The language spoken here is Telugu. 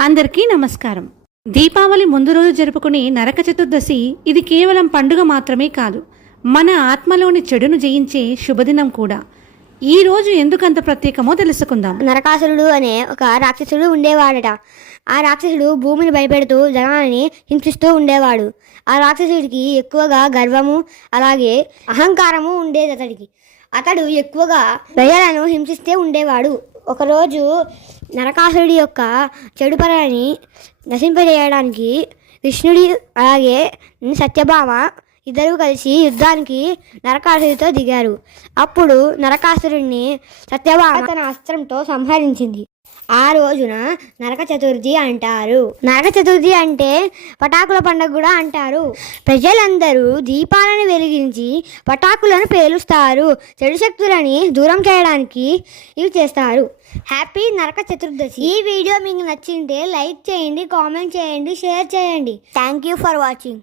అందరికీ నమస్కారం. దీపావళి ముందు రోజు జరుపుకునే నరక చతుర్దశి ఇది కేవలం పండుగ మాత్రమే కాదు మన ఆత్మలోని చెడును జయించే శుభదినం కూడా. ఈ రోజు ఎందుకంత ప్రత్యేకమో తెలుసుకుందాం. నరకాసురుడు అనే ఒక రాక్షసుడు ఉండేవాడట. ఆ రాక్షసుడు భూమిని భయపెడుతూ జనాలని హింసిస్తూ ఉండేవాడు. ఆ రాక్షసుడికి ఎక్కువగా గర్వము అలాగే అహంకారము ఉండేది అతడికి. అతడు ఎక్కువగా ప్రజలను హింసిస్తే ఉండేవాడు. ఒకరోజు నరకాసురుడి యొక్క చెడు పనులని నశింపజేయడానికి కృష్ణుడి అలాగే సత్యభామ ఇద్దరు కలిసి యుద్ధానికి నరకాసుడితో దిగారు. అప్పుడు నరకాసురుడిని సత్యభామ తన అస్త్రంతో సంహరించింది. ఆ రోజున నరక చతుర్థి అంటారు. నరక చతుర్థి అంటే పటాకుల పండుగ కూడా అంటారు. ప్రజలందరూ దీపాలను వెలిగించి పటాకులను పేలుస్తారు. చెడు శక్తులని దూరం చేయడానికి ఇవి చేస్తారు. హ్యాపీ నరక చతుర్దశి. ఈ వీడియో మీకు నచ్చింటే లైక్ చేయండి కామెంట్ చేయండి షేర్ చేయండి. Thank you for watching.